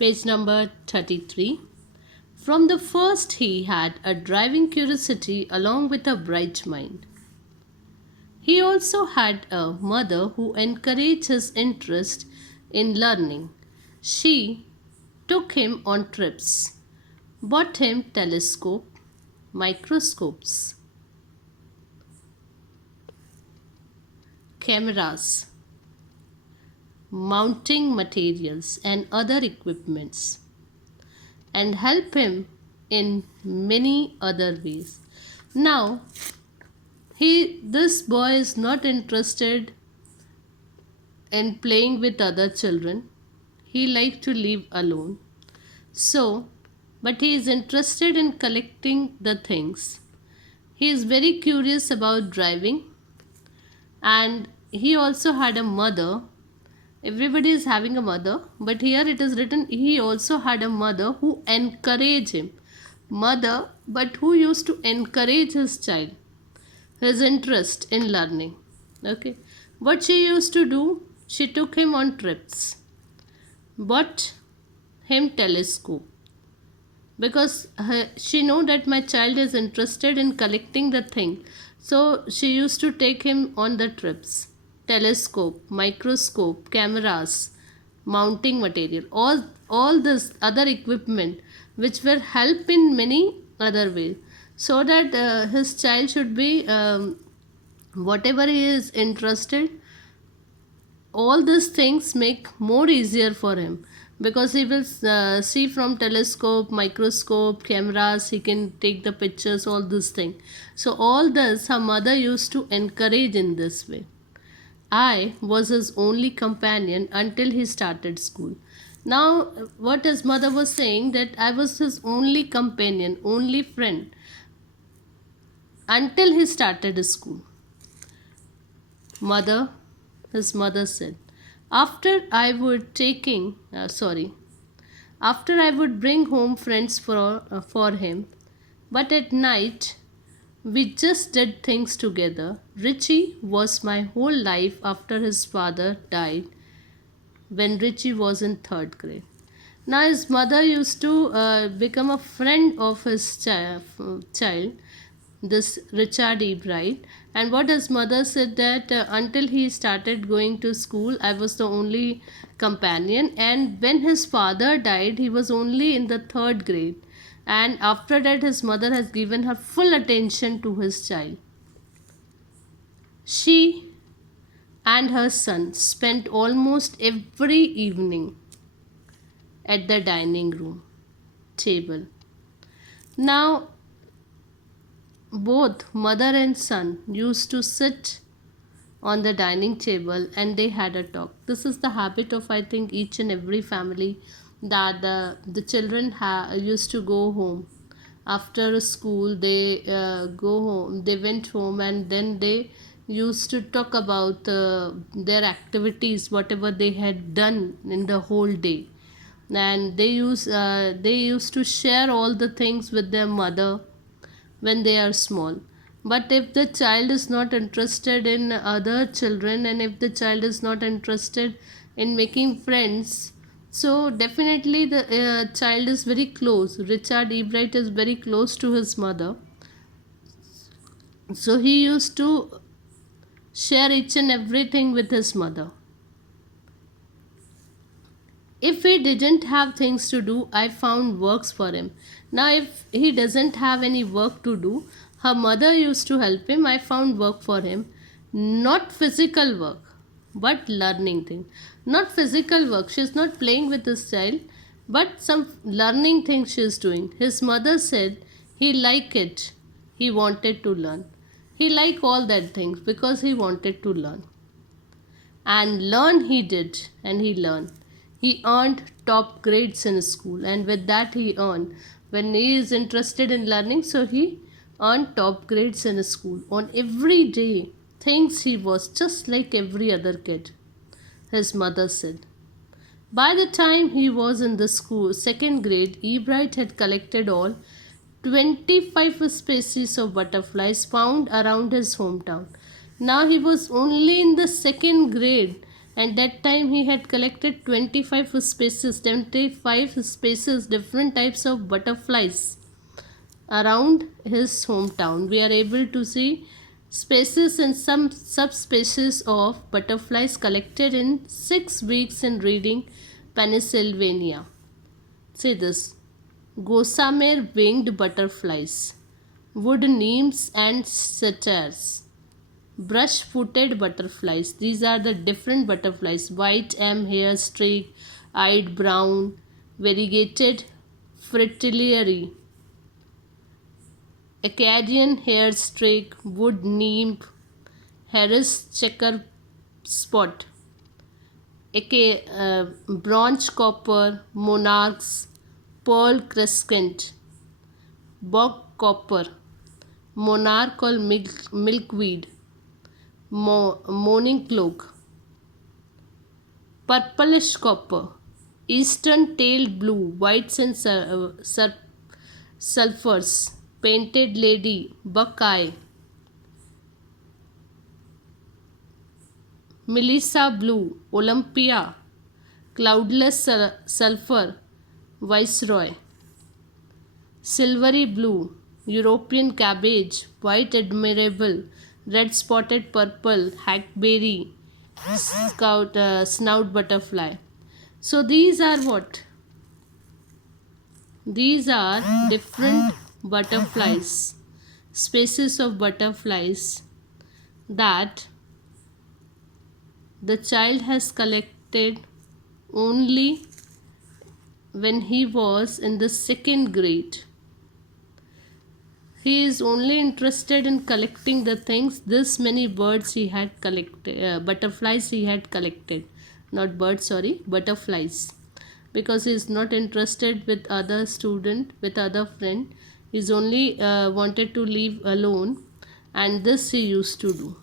Page number 33. From the first, he had a driving curiosity along with a bright mind. He also had a mother who encouraged his interest in learning. She took him on trips, bought him telescope, microscopes, cameras, mounting materials, and other equipments, and help him in many other ways. Now, this boy is not interested in playing with other children. He likes to live alone. So, but he is interested in collecting the things. He is very curious about driving, and he also had a mother. Everybody is having a mother, but here it is written he also had a mother who encouraged him. Mother, but who used to encourage his child, his interest in learning. Okay, what she used to do, she took him on trips, bought him telescope, because she know that my child is interested in collecting the thing, so she used to take him on the trips. Telescope, microscope, cameras, mounting material, all this other equipment which will help in many other ways, so that his child should be whatever he is interested, all these things make more easier for him, because he will see from telescope, microscope, cameras, he can take the pictures, all these things. So all this her mother used to encourage in this way. I was his only companion until he started school. Now, what his mother was saying, that I was his only companion, only friend until he started his school. His mother said, after I would bring home friends for him, but at night we just did things together. Richie was my whole life after his father died when Richie was in third grade. Now his mother used to become a friend of his child, this Richard E. Bright. And what his mother said, that until he started going to school, I was the only companion. And when his father died, he was only in the third grade. And after that, his mother has given her full attention to his child. She and her son spent almost every evening at the dining room table. Now, both mother and son used to sit on the dining table and they had a talk. This is the habit of, I think, each and every family, that the children used to go home after school. They go home, they went home, and then they used to talk about their activities, whatever they had done in the whole day, and they used to share all the things with their mother when they are small. But if the child is not interested in other children, and if the child is not interested in making friends, so definitely the child is very close. Richard E. Bright is very close to his mother, so he used to share each and everything with his mother. If he didn't have things to do, I found works for him. Now, if he doesn't have any work to do, her mother used to help him. I found work for him. Not physical work, but learning thing. Not physical work. She's not playing with this child, but some learning thing she's doing. His mother said he liked it. He wanted to learn. He liked all that things because he wanted to learn. And learn he did, and he learned. He earned top grades in school, and with that he earned. When he is interested in learning, so he earned top grades in school. On every day, things he was just like every other kid, his mother said. By the time he was in the school, second grade, Ebright had collected all 25 species of butterflies found around his hometown. Now he was only in the second grade, and that time he had collected 25 species, different types of butterflies around his hometown. We are able to see species and some subspecies of butterflies collected in 6 weeks in Reading, Pennsylvania. Say this: gossamer winged butterflies, wood nymphs and satyrs, brush footed butterflies. These are the different butterflies: white M hair streak, eyed brown, variegated fritillary, Acadian hair streak, wood nymph, Harris checker spot, bronze copper, monarchs, pearl crescent, bog copper, monarch or milkweed, morning cloak, purplish copper, eastern tailed blue, whites and sulfurs, painted lady, buckeye, Melissa blue, Olympia, cloudless sulfur, viceroy, silvery blue, European cabbage, white admirable, red spotted purple, hackberry, snout butterfly. So these are what? These are different butterflies, species of butterflies that the child has collected only when he was in the 2nd grade. He is only interested in collecting the things, this many birds he had collected, butterflies he had collected, not birds, sorry, butterflies, because he is not interested with other student, with other friend. He is only wanted to live alone, and this he used to do.